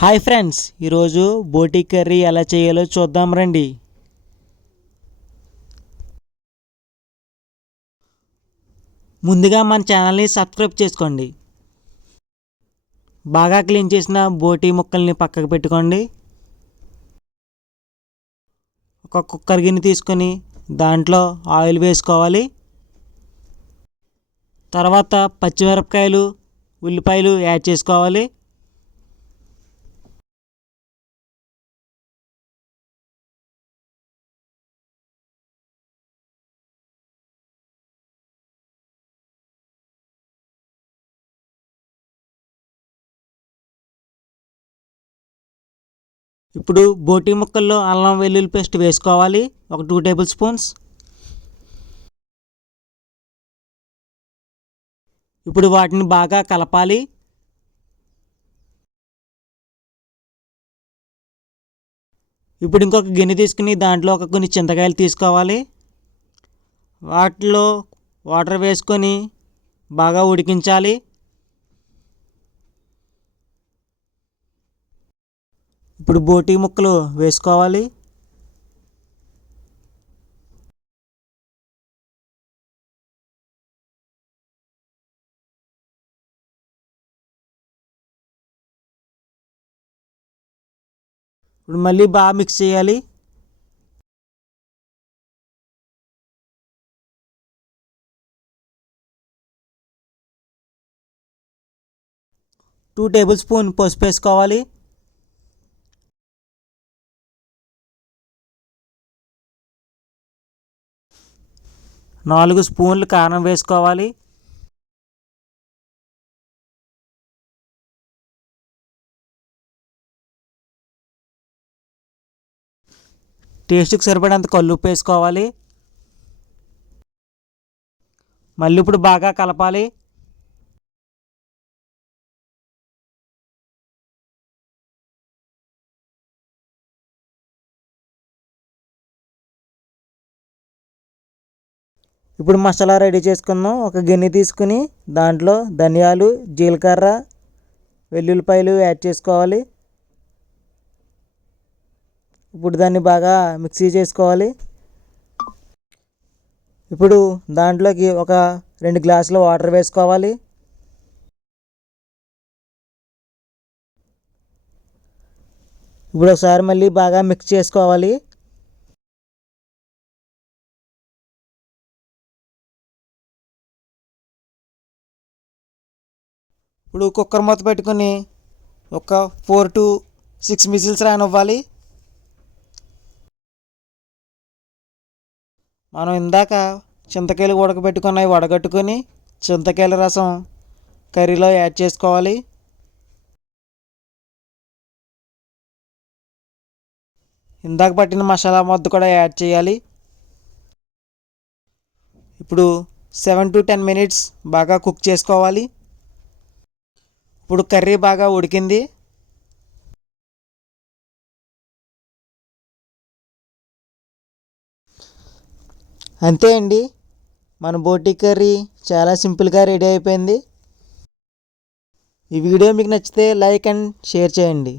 Hi friends ఈరోజు బోటి curry ఎలా చేయాలో చూద్దాం రండి. ముందుగా మన ఛానల్ని సబ్స్క్రైబ్ చేసుకోండి. బాగా క్లీన్ చేసిన బోటి ముక్కల్ని పక్కకు పెట్టుకోండి. ఒక కుక్కర్ గిన్నె తీసుకొని దాంట్లో ఆయిల్ వేసుకోవాలి. తర్వాత పచ్చిమిరపకాయలు ఉల్లిపాయలు యాడ్ చేసుకోవాలి. ఇప్పుడు బోటి ముక్కల్లో అల్లం వెల్లుల్లి పేస్ట్ వేసుకోవాలి. ఒక టూ టేబుల్ స్పూన్స్ ఇప్పుడు వాటిని బాగా కలపాలి. ఇప్పుడు ఇంకొక గిన్నె తీసుకుని దాంట్లో ఒక కొన్ని చింతకాయలు తీసుకోవాలి. వాటిలో వాటర్ వేసుకొని బాగా ఉడికించాలి. ఇప్పుడు బోటి ముక్కలు వేసుకోవాలి. ఇప్పుడు మళ్ళీ బాగా మిక్స్ చేయాలి. టూ టేబుల్ స్పూన్ పసుపు వేసుకోవాలి. నాలుగు స్పూన్లు కారం వేసుకోవాలి. టేస్ట్కి సరిపడేంత కల్లుప్పు వేసుకోవాలి. మళ్ళీ ఇప్పుడు బాగా కలపాలి. ఇప్పుడు మసాలా రెడీ చేసుకుందాం. ఒక గిన్నె తీసుకుని దాంట్లో ధనియాలు జీలకర్ర వెల్లుల్లిపాయలు యాడ్ చేసుకోవాలి. ఇప్పుడు దాన్ని బాగా మిక్సీ చేసుకోవాలి. ఇప్పుడు దాంట్లోకి ఒక రెండు గ్లాసుల వాటర్ వేసుకోవాలి. ఇప్పుడు ఒకసారి మళ్ళీ బాగా మిక్స్ చేసుకోవాలి. ఇప్పుడు కుక్కర్ మూత పెట్టుకొని ఒక ఫోర్ టు సిక్స్ మిజిల్స్ రానివ్వాలి. మనం ఇందాక చింతకాయలు ఉడకబెట్టుకున్నవి వడగట్టుకొని చింతకాయల రసం కర్రీలో యాడ్ చేసుకోవాలి. ఇందాక పట్టిన మసాలా మొద్దు కూడా యాడ్ చేయాలి. ఇప్పుడు సెవెన్ టు టెన్ మినిట్స్ బాగా కుక్ చేసుకోవాలి. ఇప్పుడు కర్రీ బాగా ఉడికింది. అంతే అండి. మన బోటి కర్రీ చాలా సింపుల్గా రెడీ అయిపోయింది. ఈ వీడియో మీకు నచ్చితే లైక్ అండ్ షేర్ చేయండి.